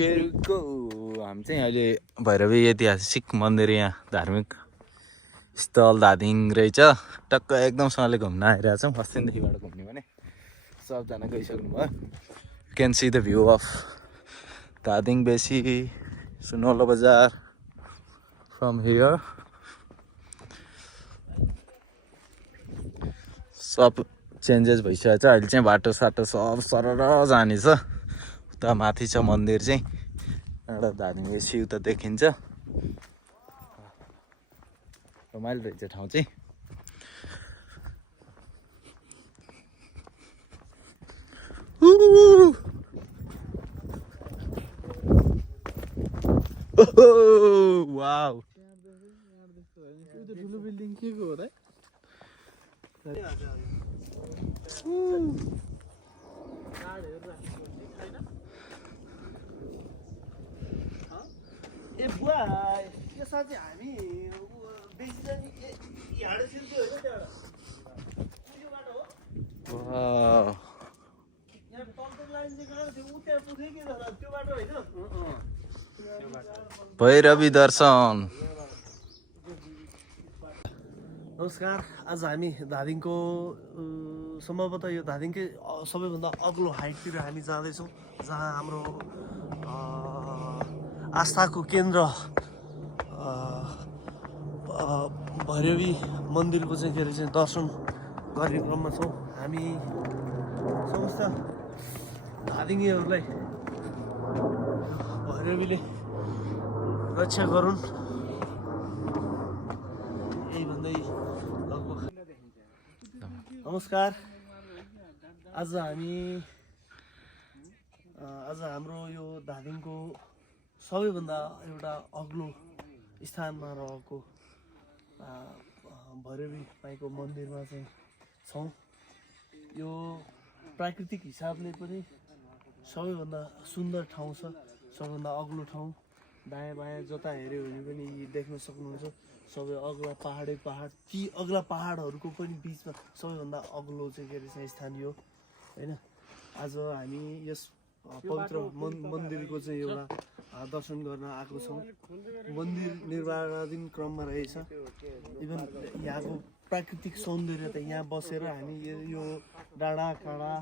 Here we go. हामी चाहिँ अहिले भैरवी ऐतिहासिक मन्दिर यहाँ धार्मिक स्थल धादिङ रहेछ टक्क एकदमसँगले घुम्न आइरहेछौँ अस्तिदेखिबाट घुम्ने भने सबजना गइसक्नु भयो You can see the view of Dhading बेसी सुनौलो बजार from here सब चेन्जेस भइसकेको छ अहिले चाहिँ बाटो साटो सब सरर जाने छ उता माथि छ मन्दिर चाहिँ एउटा धादिङ बेसी उता देखिन्छ रमाइलो रहेछ ठाउँ चाहिँ वाउ ठुलो बिल्डिङ के को हो र ए बुवा यो साथी हामी बेसी जाने यहाँ छिल्थ्यो होइन त्यहाँ त्यो बाटो हो वाउ यहाँ तलको लाइन चाहिँ कहाँ थियो उ त्यहाँ पुग्थ्यो कि त्यो बाटो होइन भैरवी दर्शन नमस्कार आज हामी धादिङको सम्भवतः यो धादिङकै सबैभन्दा अग्लो हाइटतिर हामी जाँदैछौँ जहाँ हाम्रो आस्थाको केन्द्र भैरवी मन्दिरको चाहिँ के अरे चाहिँ दर्शन गर्ने क्रममा छौँ हामी समस्त धादिङीहरूलाई भैरवीले रक्षा गरून् यही भन्दै लगभग नमस्कार आज हाम्रो यो धादिङको सबैभन्दा एउटा अग्लो स्थानमा रहेको भैरवी माईको मन्दिरमा चाहिँ छौँ यो प्राकृतिक हिसाबले पनि सबैभन्दा सुन्दर ठाउँ छ सबैभन्दा अग्लो ठाउँ दायाँ बायाँ जता हेऱ्यो भने पनि देख्न सक्नुहुन्छ सबै अग्ला पहाडै पहाड ती अग्ला पहाडहरूको पनि बिचमा सबैभन्दा अग्लो चाहिँ के अरे चाहिँ स्थान यो होइन आज हामी यस पवित्र मन्दिरको चाहिँ एउटा दर्शन गर्न आएको छौँ मन्दिर निर्माणाधीन क्रममा रहेछ इभन यहाँको प्राकृतिक सौन्दर्य त यहाँ बसेर हामी यो डाँडा काँडा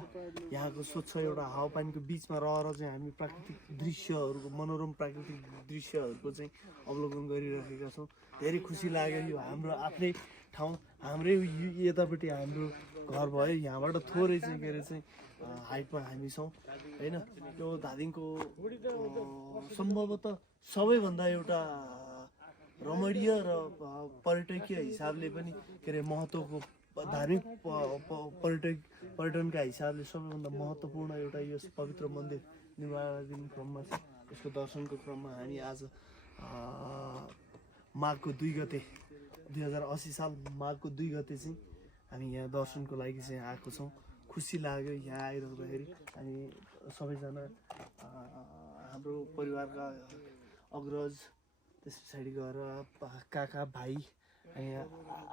यहाँको स्वच्छ एउटा हावापानीको बिचमा रहेर चाहिँ हामी प्राकृतिक दृश्यहरूको मनोरम प्राकृतिक दृश्यहरूको चाहिँ अवलोकन गरिरहेका छौँ धेरै खुसी लाग्यो यो हाम्रो आफ्नै ठाउँ हाम्रै यतापट्टि हाम्रो घर भयो यहाँबाट थोरै चाहिँ के अरे चाहिँ हाइटमा हामी छौँ होइन यो धादिङको सम्भवतः सबैभन्दा एउटा रमणीय र पर्यटकीय हिसाबले पनि के अरे महत्त्वको धार्मिक पर्यटनका हिसाबले सबैभन्दा महत्त्वपूर्ण एउटा यस पवित्र मन्दिर निर्माणाधीन क्रममा छ यसको दर्शनको क्रममा हामी आज माघको 2 गते 2080 साल माघको 2 गते चाहिँ हामी यहाँ दर्शनको लागि चाहिँ आएको छौँ खुसी लाग्यो यहाँ आइरहँदाखेरि हामी सबैजना हाम्रो परिवारका अग्रज त्यस पछाडि गएर काका भाइ यहाँ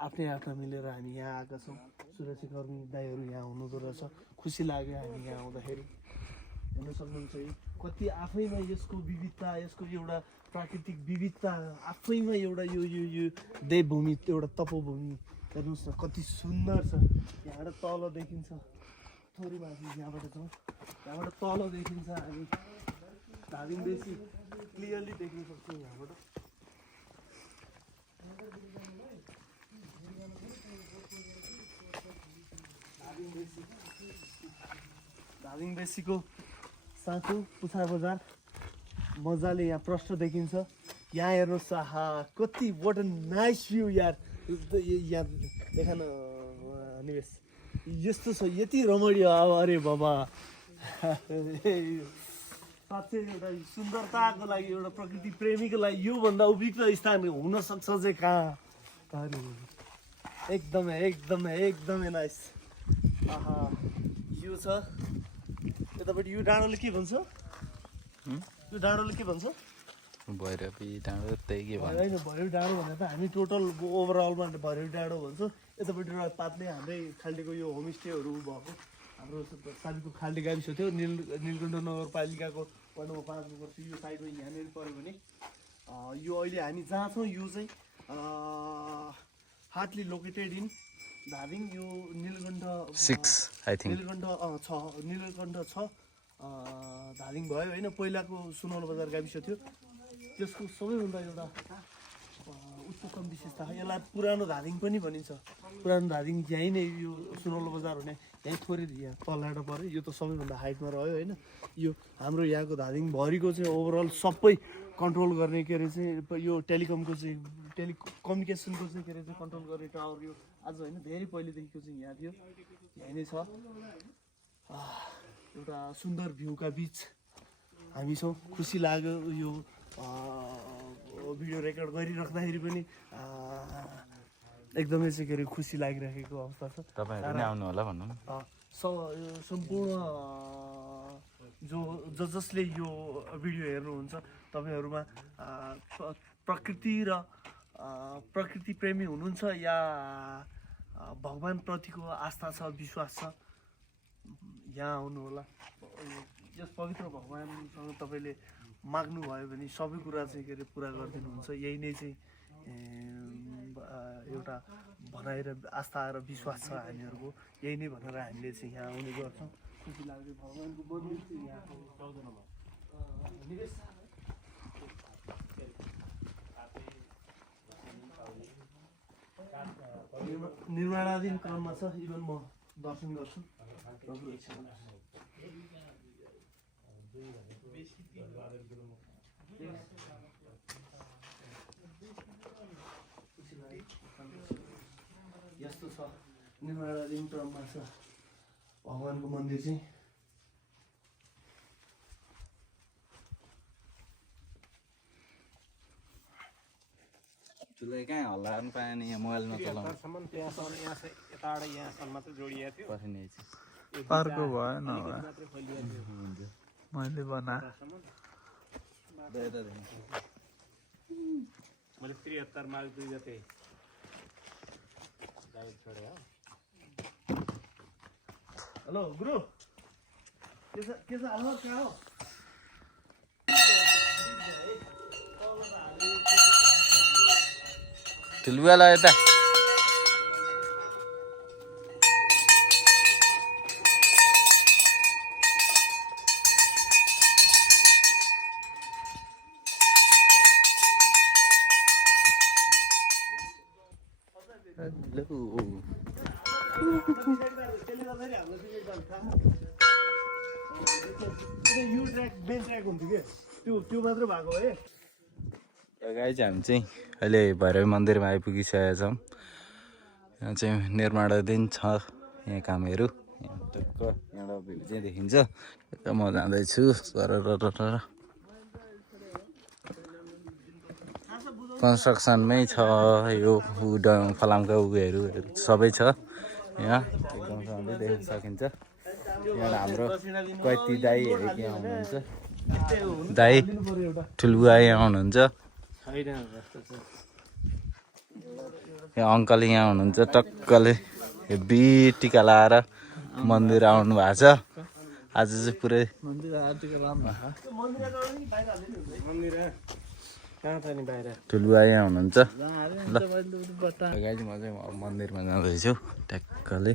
आफ्नै मिलेर हामी यहाँ आएका छौँ सुरक्षाकर्मी दाइहरू यहाँ हुनुहुँदो रहेछ खुसी लाग्यो हामी यहाँ आउँदाखेरि हेर्न सक्नुहुन्छ कति आफैमा यसको विविधता यसको एउटा प्राकृतिक विविधता आफैमा एउटा यो देवभूमि एउटा तपोभूमि हेर्नुहोस् न कति सुन्दर छ यहाँबाट तल देखिन्छ थोरै माथि यहाँबाट छौँ यहाँबाट तल देखिन्छ हामी धादिङ बेसी क्लियरली देख्न सक्छौँ यहाँबाट धादिङ बेसीको साँचो पुछा बजार मजाले यहाँ प्रष्ट देखिन्छ यहाँ हेर्नुहोस् आहा कति वाट अ नाइस भ्यू यार यहाँ देखा न निवेश यस्तो छ यति रमणीय अब अरे बाबा साँच्चै एउटा सुन्दरताको लागि एउटा प्रकृति प्रेमीको लागि योभन्दा उपयुक्त स्थान हुनसक्छ चाहिँ कहाँ एकदमै नाइस आहा यो छ यतापट्टि यो डाँडोले के भन्छ यो डाँडोले के भन्छ भैरवी डाँडो त्यही के भन्छ होइन भैरवी डाँडो भनेर त हामी टोटल ओभरअलमा भैरवी डाँडो भन्छ यतापट्टि पात्ने हाम्रै खाल्डीको यो होमस्टेहरू भएको हाम्रो सालीको खाल्डी गाविस थियो नीलकण्ठ नगरपालिकाको पढ्नुमा बाँच्नुपर्छ। यो साइडमा यहाँनिर पऱ्यो भने यो अहिले हामी जहाँ छौँ यो चाहिँ हार्डली लोकेटेड इन धादिङ। यो नीलकण्ठ 6 आई थिङ्क नीलकण्ठ छ धादिङ भयो होइन। पहिलाको सुनौलो बजार गाविस थियो, त्यसको सबैभन्दा एउटा उच्चतम विशेषता यसलाई पुरानो धादिङ पनि भनिन्छ। पुरानो धादिङ यहीँ नै यो सुनौलो बजार हुने यहीँ थोरै यहाँ तलबाट पऱ्यो। यो त सबैभन्दा हाइटमा रह्यो होइन। यो हाम्रो यहाँको धादिङभरिको चाहिँ ओभरअल सबै कन्ट्रोल गर्ने के अरे चाहिँ यो टेलिकमको चाहिँ टेलिकम्युनिकेसनको चाहिँ के अरे चाहिँ कन्ट्रोल गर्ने टावर यो आज होइन धेरै पहिलेदेखिको चाहिँ यहाँ थियो, यहीँ नै छ। एउटा सुन्दर भ्यूका बिच हामी छौँ। खुसी लाग्यो यो भिडियो रेकर्ड गरिराख्दाखेरि पनि एकदमै चाहिँ के अरे खुसी लागिरहेको अवस्था छ। तपाईँहरू पनि आउनु होला भनौँ न। सम्पूर्ण जसले यो भिडियो हेर्नुहुन्छ तपाईँहरूमा प्रकृति र प्रकृति प्रेमी हुनुहुन्छ या भगवानप्रतिको आस्था छ, विश्वास छ, यहाँ आउनुहोला। यस पवित्र भगवानसँग तपाईँले माग्नुभयो भने सबै कुरा चाहिँ के अरे पुरा गरिदिनुहुन्छ। यही नै चाहिँ एउटा भनाइ र आस्था र विश्वास छ हामीहरूको। यही नै भनेर हामीले चाहिँ यहाँ आउने गर्छौँ। खुसी लाग्यो। भगवानको मन्दिर चाहिँ यहाँको 14 नम्बर निवेश निर्माणाधीन क्रममा छ। इभन म दर्शन गर्छु। यस्तो छ निर्माणाधीन क्रममा छ भगवानको मन्दिर चाहिँ। तुलाई कहाँ हल्ला पनि पाएन, यहाँ मोबाइलमा चलाउनु अर्को भयो नभए मैले बना मैले 73 मार्च 2 गते हेलो गुरु, के छ हालमा कहाँ हो? ठुलुवाला यता त्यो मात्रै भएको है। गाइज हामी चाहिँ अहिले भैरवी मन्दिरमा आइपुगिसकेका छौँ। यहाँ चाहिँ निर्माणाधीन छ यहाँ कामहरू। यहाँ टक्क यहाँबाट भ्यू चाहिँ देखिन्छ। टक्क म जाँदैछु कन्स्ट्रक्सनमै छ यो फलामका उयोहरू सबै छ यहाँ एकदम सधैँ देख्न सकिन्छ। यहाँ हाम्रो कैती दाईहरू यहाँ हुनुहुन्छ, दाई ठुलबुवा यहाँ हुनुहुन्छ, यहाँ अङ्कल यहाँ हुनुहुन्छ। टक्कले हेभी टिका लाएर मन्दिर आउनु भएको छ। आज चाहिँ पुरै ठुलबुवा यहाँ हुनुहुन्छ। ल गाइज म चाहिँ मन्दिरमा जाँदैछु ट्याक्कले।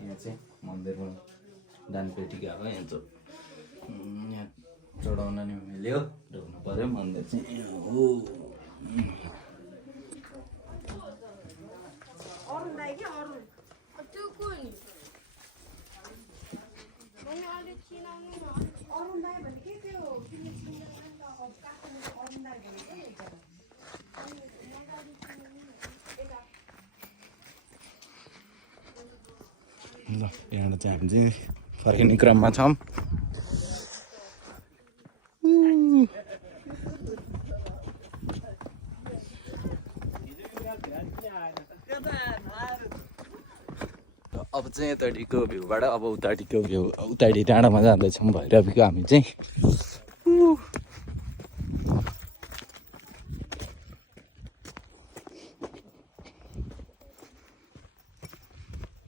यहाँ चाहिँ मन्दिरमा दानपेटी गएको यहाँ चढाउन नि मिल्यो, ढोग्नु पऱ्यो। मन्दिर चाहिँ यहाँ हो। ल यहाँबाट चाहिँ हामी चाहिँ फर्किने क्रममा छौँ। अब चाहिँ यताटिको भ्यूबाट अब उताटिको भ्यू उताटि डाँडामा जाँदैछौँ भैरवीको हामी चाहिँ।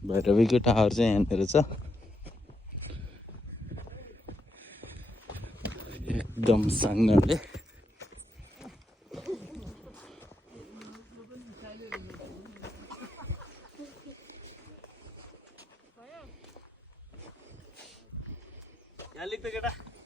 भैरवीको टावर चाहिँ यहाँनिर छ एकदम सँगले यहाँ लेख्दै केटा